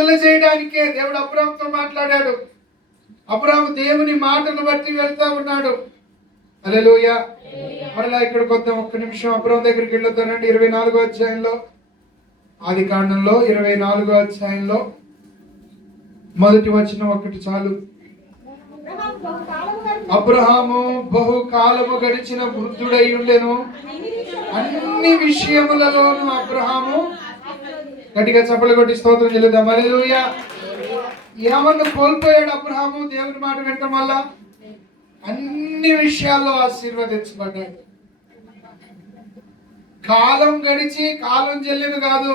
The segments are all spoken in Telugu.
వర్ధిల్ల చేయడానికే దేవుడు అబ్రాహాముతో మాట్లాడాడు. అబ్రాహాము దేవుని మాటను బట్టి వెళ్తా ఉన్నాడు. హల్లెలూయా. మరలా ఇక్కడికి వద్దాం ఒక్క నిమిషం. అబ్రాహాము దగ్గరికి వెళ్ళొద్దానండి. 24వ అధ్యాయంలో, ఆది కాండంలో 24వ అధ్యాయంలో మొదటి వచనం ఒకటి చాలు. అబ్రహాము బహుకాలము గడిచిన వృద్ధుడై ఉండెను, అన్ని విషయములలోనూ అబ్రహాము, గట్టిగా చప్పట్లు కొట్టి స్తోత్రం చెల్లిద్దాం. హల్లెలూయా. ఏమన్నా కోల్పోయాడు అబ్రహాము దేవుని మాట వినటం వల్ల? అన్ని విషయాల్లో ఆశీర్వదించబడ్డాడు. కాలం గడిచి కాలం చెల్లిన కాదు,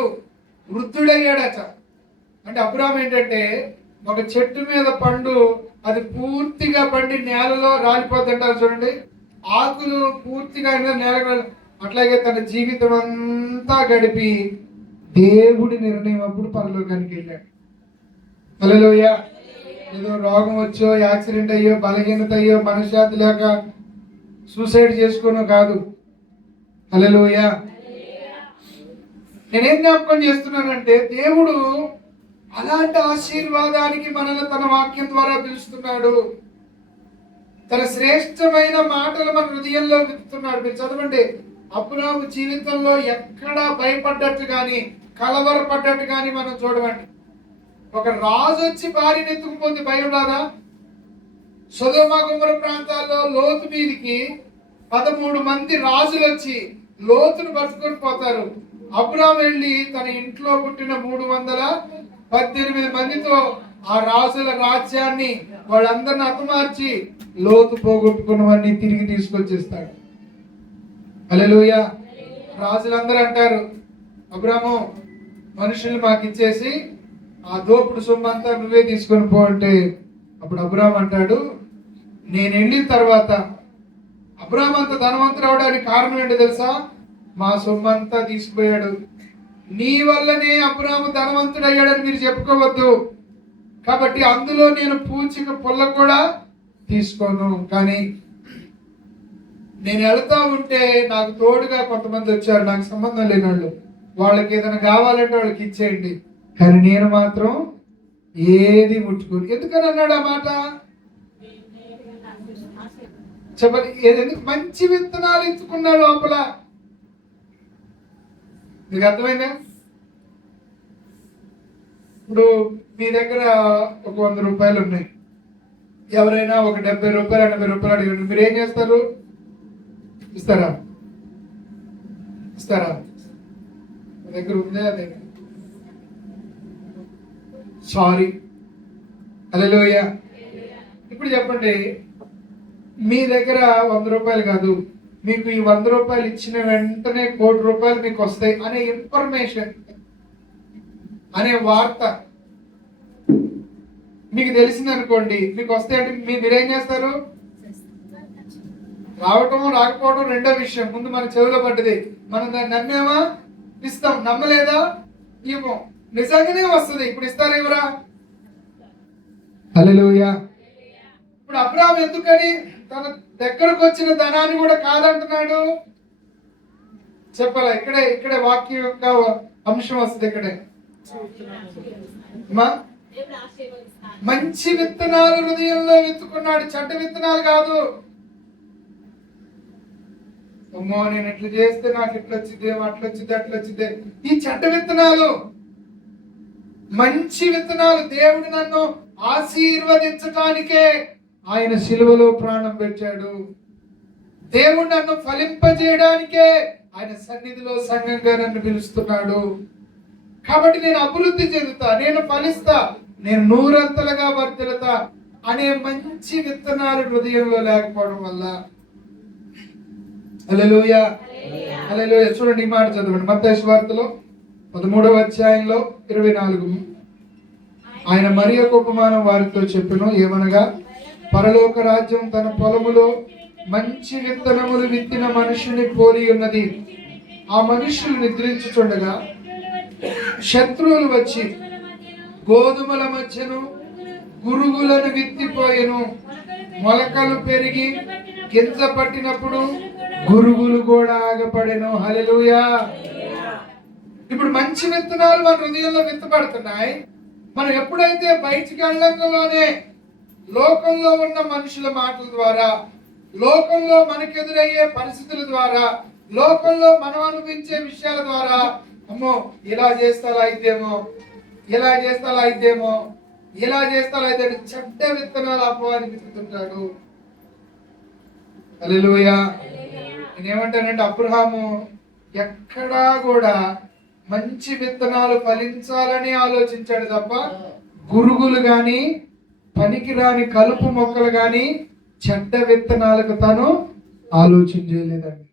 వృద్ధుడయ్యాడట. అంటే అబ్రహాం ఏంటంటే, ఒక చెట్టు మీద పండు అది పూర్తిగా పండి నేలలో రాలిపోతుంటారు చూడండి, ఆకులు పూర్తిగా నేల, అట్లాగే తన జీవితం అంతా గడిపి దేవుడి నిర్ణయం అప్పుడు పరలోకానికి వెళ్ళాడు. హల్లెలూయా. ఏదో రోగం వచ్చో, యాక్సిడెంట్ అయ్యో, బలహీనత అయ్యో, మనశ్శాంతి లేక సూసైడ్ చేసుకోనో కాదు. హల్లెలూయా. నేనేం జ్ఞాపకం చేస్తున్నానంటే, దేవుడు అలాంటి ఆశీర్వాదానికి మనల్ని తన వాక్యం ద్వారా పిలుస్తున్నాడు. తన శ్రేష్టమైన మాటలు మన హృదయంలో విత్తుతున్నాడు. మీరు చదవండి, అబ్రాహాము జీవితంలో ఎక్కడా భయపడ్డట్టు కానీ కలవరపడ్డట్టు కానీ మనం చూడమండి. ఒక రాజు వచ్చి భార్యను ఎత్తుకుపోతే భయం రాదా? సొదొమ గొమొర్రా ప్రాంతాల్లో లోతు మీదికి 13 మంది రాజులు వచ్చి లోతును పట్టుకొని పోతారు. అబ్రాహాము వెళ్ళి తన ఇంట్లో పుట్టిన 318 మందితో ఆ రాజుల రాజ్యాన్ని వాళ్ళందరిని హతమార్చి లోతు పోగొట్టుకున్నవన్నీ తిరిగి తీసుకొచ్చేస్తాడు. హల్లెలూయా. రాజులందరూ అంటారు, అబ్రాహాము మనుషుల్ని మాకు ఇచ్చేసి ఆ దోపుడు సొమ్మంతా నువ్వే తీసుకొని పో అంటే, అప్పుడు అబ్రాహాము అంటాడు, నేను వెళ్ళిన తర్వాత అబ్రాహాము అంత ధనవంతుడు అవడానికి కారణం ఏంటో తెలుసా? మా సొమ్మంతా తీసుకుపోయాడు. నీ వల్లనే అబ్రాహాము ధనవంతుడు అయ్యాడని మీరు చెప్పుకోవద్దు. కాబట్టి అందులో నేను పూచిక పుల్ల కూడా తీసుకోను. కానీ నేను వెళ్తా ఉంటే నాకు తోడుగా కొంతమంది వచ్చారు, నాకు సంబంధం లేని వాళ్ళు. వాళ్ళకి ఏదైనా కావాలంటే వాళ్ళకి ఇచ్చేయండి, కానీ నేను మాత్రం ఏది ముట్టుకోను. ఎందుకని అన్నాడు ఆ మాట? చెప్పండి. ఏదైనా మంచి విత్తనాలు ఎత్తుకున్నాడు లోపల. మీకు అర్థమైందా? ఇప్పుడు మీ దగ్గర ఒక 100 రూపాయలు ఉన్నాయి. ఎవరైనా ఒక 70 రూపాయలు 80 రూపాయలు అడిగారు, మీరు ఏం చేస్తారు? ఇస్తారా? దగ్గర ఉందే అదే. సారీ. హల్లెలూయా. ఇప్పుడు చెప్పండి, మీ దగ్గర 100 రూపాయలు కాదు, మీకు ఈ 100 రూపాయలు ఇచ్చిన వెంటనే 1 కోటి రూపాయలు మీకు వస్తాయి అనే ఇన్ఫర్మేషన్, అనే వార్త మీకు తెలిసింది అనుకోండి, మీకు వస్తాయంటే మీరేం చేస్తారు? రావటం రాకపోవడం రెండో విషయం. ముందు మన చెవిలో పడ్డది, మనం దాన్ని నమ్మేమా? ఇస్తాం. నమ్మలేదా? ఇవ్వం. నిజంగానే వస్తుంది. ఇప్పుడు ఇస్తారా ఇవ్వరా? హల్లెలూయా. ఇప్పుడు అబ్రాహాము ఎందుకని తన దగ్గరకు వచ్చిన ధనాన్ని కూడా కాదంటున్నాడు? చెప్పాలా? ఇక్కడే వాక్యం యొక్క అంశం వస్తుంది. ఇక్కడే మంచి విత్తనాలు హృదయంలో విత్తుకున్నాడు, చెడ్డ విత్తనాలు కాదు. అమ్మో, నేను ఇట్లా చేస్తే నాకు ఇట్లా వచ్చింది, అట్లా వచ్చింది, అట్లా వచ్చింది, ఈ చెడ్డ విత్తనాలు. మంచి విత్తనాలు. దేవుడు నన్ను ఆశీర్వదించటానికే ఆయన సిలువలో ప్రాణం పెట్టాడు. దేవుడు నన్ను ఫలింపజేయడానికే ఆయన సన్నిధిలో సంఘంగా నన్ను పిలుస్తున్నాడు. కాబట్టి నేను అభివృద్ధి చెందుతా, నేను ఫలిస్తా, నేను 100 వర్ధిల్లుతా అనే మంచి విత్తనాలు హృదయంలో లేకపోవడం వల్ల. హల్లెలూయా. హల్లెలూయా. చూడండి, ఈ మాట చదవండి. మత్తయి సువార్తలో 13వ అధ్యాయంలో 24. ఆయన మరి ఒక ఉపమానం వారితో చెప్పెను, ఏమనగా, పరలోక రాజ్యం తన పొలములో మంచి విత్తనములు విత్తిన మనుషుని పోలి ఉన్నది. ఆ మనుషులు నిద్రించుచుండగా శత్రువులు వచ్చి గోధుమల మధ్యను గురుగులను విత్తిపోయెను. మొలకలు పెరిగి గింజ పట్టినప్పుడు గురుగులు కూడా ఆగపడెను. హల్లెలూయా. ఇప్పుడు మంచి విత్తనాలు మన హృదయంలో విత్తబడుతున్నాయి. మనం ఎప్పుడైతే బయటికి వెళ్ళంలోనే లోకంలో ఉన్న మనుషుల మాటల ద్వారా, లోకంలో మనకెదురయ్యే పరిస్థితుల ద్వారా, లోకంలో మనం అనుభవించే విషయాల ద్వారా, అమ్మో ఇలా చేస్తారా అయితేమో, ఇలా చేస్తారా అయితేమో, ఇలా చేస్తారా అయితే చెడ్డ విత్తనాలు అపవాది విత్తుతుంటాడు. హల్లెలూయా. నేనేమంటానంటే అబ్రహాము ఎక్కడా కూడా మంచి విత్తనాలు ఫలించాలని ఆలోచించాడు తప్ప గురుగులు గాని పనికిరాని కలుపు మొక్కలు గాని చెడ్డ విత్తనాలకు తను ఆలోచన చేయలేదండి.